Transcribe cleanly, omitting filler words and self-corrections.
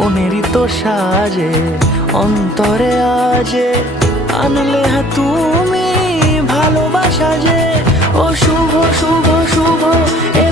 কোনেরই তো সাজে অন্তরে আজে আনলে হ্যাঁ তুমি ভালোবাসা যে ও শুভ শুভ শুভ এ